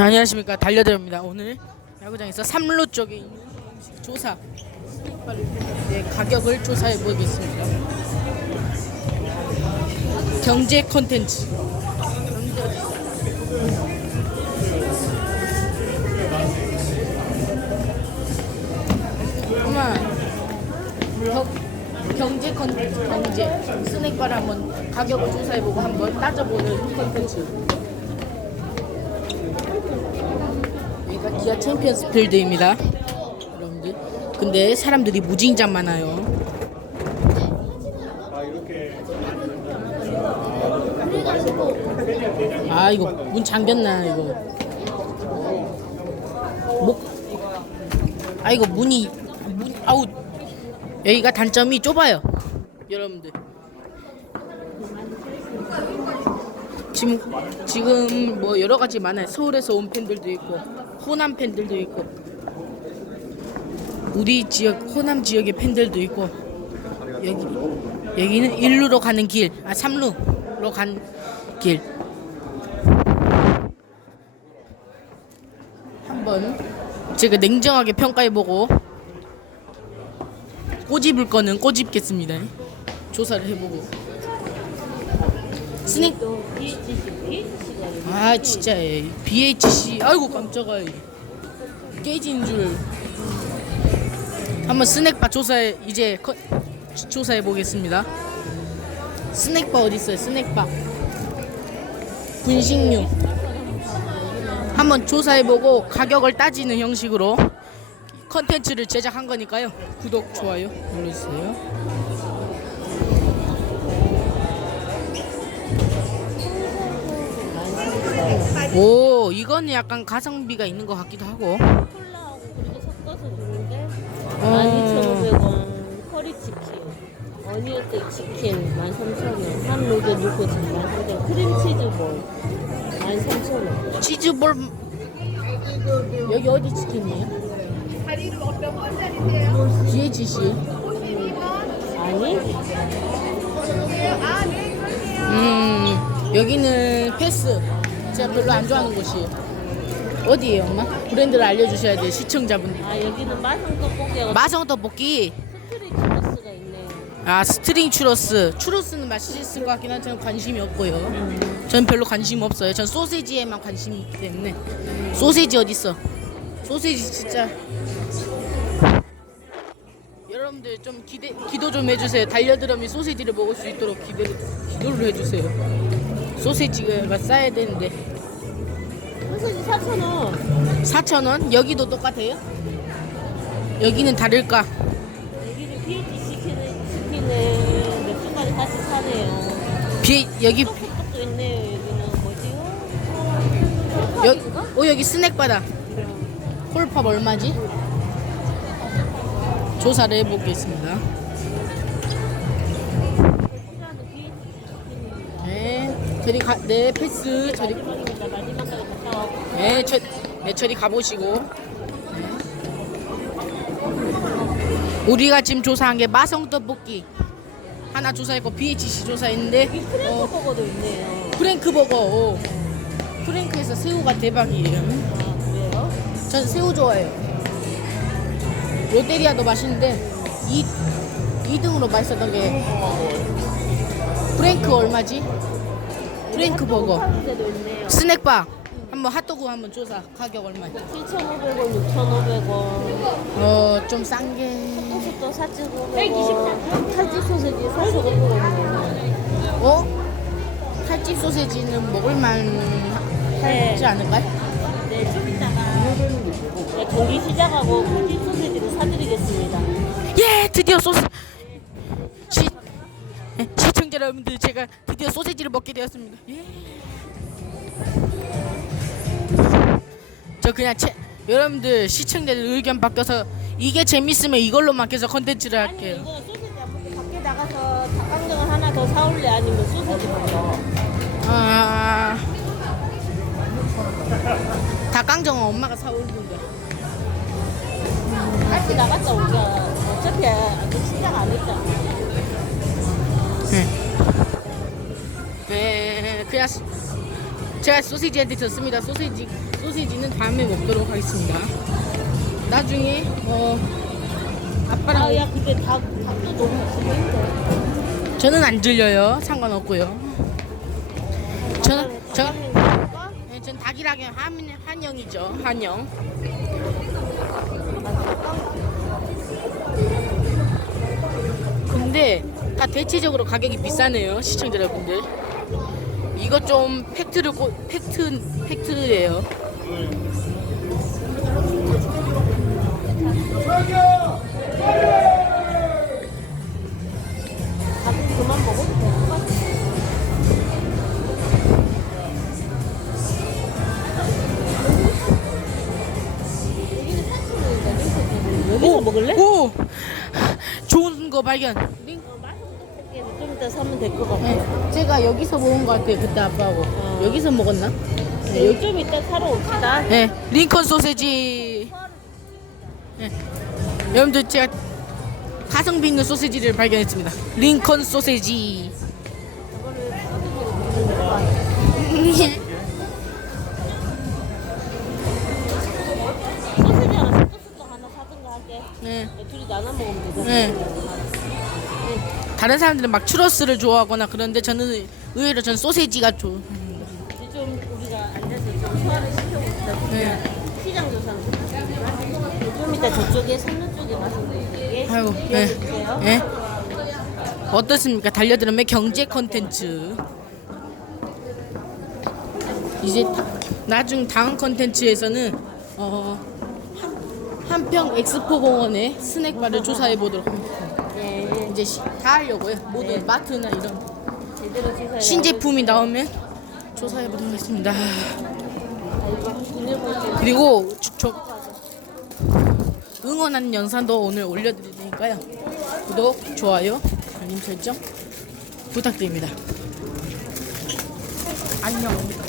안녕하십니까. 달려드립니다. 오늘 야구장에서 삼루 쪽에 있는 음식 조사. 네, 가격을 조사해 보겠습니다. 경제 컨텐츠. 경, 경제 컨텐츠 경제. 스낵바를 한번 가격을 조사해보고 한번 따져보는 컨텐츠 기아 챔피언스 필드입니다. 여러분들. 근데 사람들이 무진장 많아요. 아 이거 문 잠겼나 이거. 목. 아 이거 문이 문 아우 여기가 단점이 좁아요. 여러분들. 지금 지금 뭐 여러 가지 많아요. 서울에서 온 팬들도 있고 호남 팬들도 있고 우리 지역 호남 지역의 팬들도 있고 여기 여기는 일루로 가는 길, 아 삼루로 간 길. 한번 제가 냉정하게 평가해 보고 꼬집을 거는 꼬집겠습니다. 조사를 해보고. 스낵. 아 진짜 예. BHC 아이고 깜짝아 깨진 줄. 한번 스낵바 조사해 이제 커, 조사해 보겠습니다. 스낵바 어디 있어요? 스낵바. 분식류. 한번 조사해 보고 가격을 따지는 형식으로 컨텐츠를 제작한 거니까요. 구독 좋아요 눌러주세요 오 이거는 약간 가성비가 있는 것 같기도 하고. 콜라하고 그리고 섞어서 주는데 어. 12,500원 커리 치킨. 어니언스 치킨 13,000원. 한로게 누코진 13,000원. 크림치즈볼 13,000원. 치즈볼? 여기 어디 치킨이에요? GHC 아니? 음 여기는 패스 제가 별로 안 좋아하는 곳이에요 어디에요 엄마? 브랜드를 알려주셔야 돼요 시청자분들. 아 여기는 마성 떡볶이하고 마성 떡볶이? 스트릿 주스가 있네요. 아 스트링 추러스. 추러스는 맛있을 것 같긴 하지만 관심이 없고요. 전 별로 관심 없어요. 전 소세지에만 관심이 있기 때문에 소세지 어딨어? 소세지 진짜. 여러분들 좀 기대 기도 좀 해주세요. 달려들으면 소세지를 먹을 수 있도록 기대를 기도를 해주세요 소세지가 싸야 되는데 소세지 4,000원 4,000원 여기도 똑같아요? 여기는 다를까? 여기는 치킨에 치킨에 맥주까지 같이 사네요 비 여기 떡볶이도 있네요 여기는 뭐지요? 여기 어 여기 스낵바다 콜팝 얼마지? 조사를 해보겠습니다. 네, 저리 가, 네 패스 저리, 네, 저, 네 저리 가보시고. 네. 우리가 지금 조사한 게 마성 떡볶이 하나 조사했고 BHC 조사했는데 어, 버거도 있네요 프랭크 버거. 어. 프랭크에서 새우가 대박이에요. 아 그래요? 전 새우 좋아해요. 롯데리아도 맛있는데 이 2등으로 맛있었던 게 프랭크 얼마지? 프랭크 버거. 스낵바. 한번 핫도그 한번 조사. 가격 얼마? 7,500원, 6,500원 어, 좀 싼 게. 소스도 4,500원 칼집 소세지 4,500원 어? 칼집 소세지는 먹을만 네. 하지 않을까요? 네, 좀 이따가 네, 경기 시작하고 칼집 소세지를 사드리겠습니다 예, 드디어 소스 여러분들 제가 드디어 소세지를 먹게 되었습니다. 예. 저 그냥 채, 여러분들 시청자들 의견 바뀌어서 이게 재밌으면 이걸로 맡겨서 컨텐츠를 아니 할게요. 이거 소세지 안 먹고 밖에 나가서 닭강정을 하나 더 사올래 아니면 소세지 먹어 아, 닭강정은 엄마가 사올 건데. 같이 나갔다 오자 어차피 아직 시작 안 했잖아 네. 네, 그냥 스- 제가 소시지한테 졌습니다. 소시지 소시지는 다음에 먹도록 하겠습니다. 나중에 어 아빠랑 아, 야, 근데 닭, 닭도 너무 맛있는데. 저는 안 들려요. 상관없고요. 저는 저닭 네, 전 닭이라기 한 한영이죠. 한영. 근데 다 대체적으로 가격이 비싸네요, 시청자 여러분들. 이거 좀 팩트를 고, 팩트 팩트예요. 그만 여기서 먹을래? 오, 좋은 거 발견. 사면 될 것 같아. 네, 제가 여기서 먹은 거 같아요, 그때 아빠하고. 어. 여기서 먹었나? 네, 여기 좀 이따 사러 옵시다. 네, 링컨 소세지. 네. 여러분들 제가 가성비 있는 소세지를 발견했습니다. 링컨 소세지. 소세지 하나, 소스도 하나 사든가 할게. 네, 네, 둘이 나눠 먹으면 되잖아. 네. 다른 사람들은 막 추러스를 좋아하거나 그런데 저는 의외로 전 소세지가 좋. 좀 우리가 앉아서 좀 소화를 시켜봅시다. 네. 시장 조사는 좀 이따 저쪽에 선로 쪽에 게 아이고, 네. 비워주세요. 네. 어떻습니까? 달려드는 경제 컨텐츠. 이제 다, 나중 다음 컨텐츠에서는 어, 한- 한평 엑스포 공원의 스낵바를 조사해 보도록 합니다. 네, 이제 시, 다 하려고요. 모든 마트나 이런 제대로. 신제품이 나오면 조사해 보도록 하겠습니다. 비닐봉지. 그리고 저, 저 응원하는 영상도 오늘 올려드릴 테니까요. 구독, 좋아요, 알림 설정 부탁드립니다. 안녕.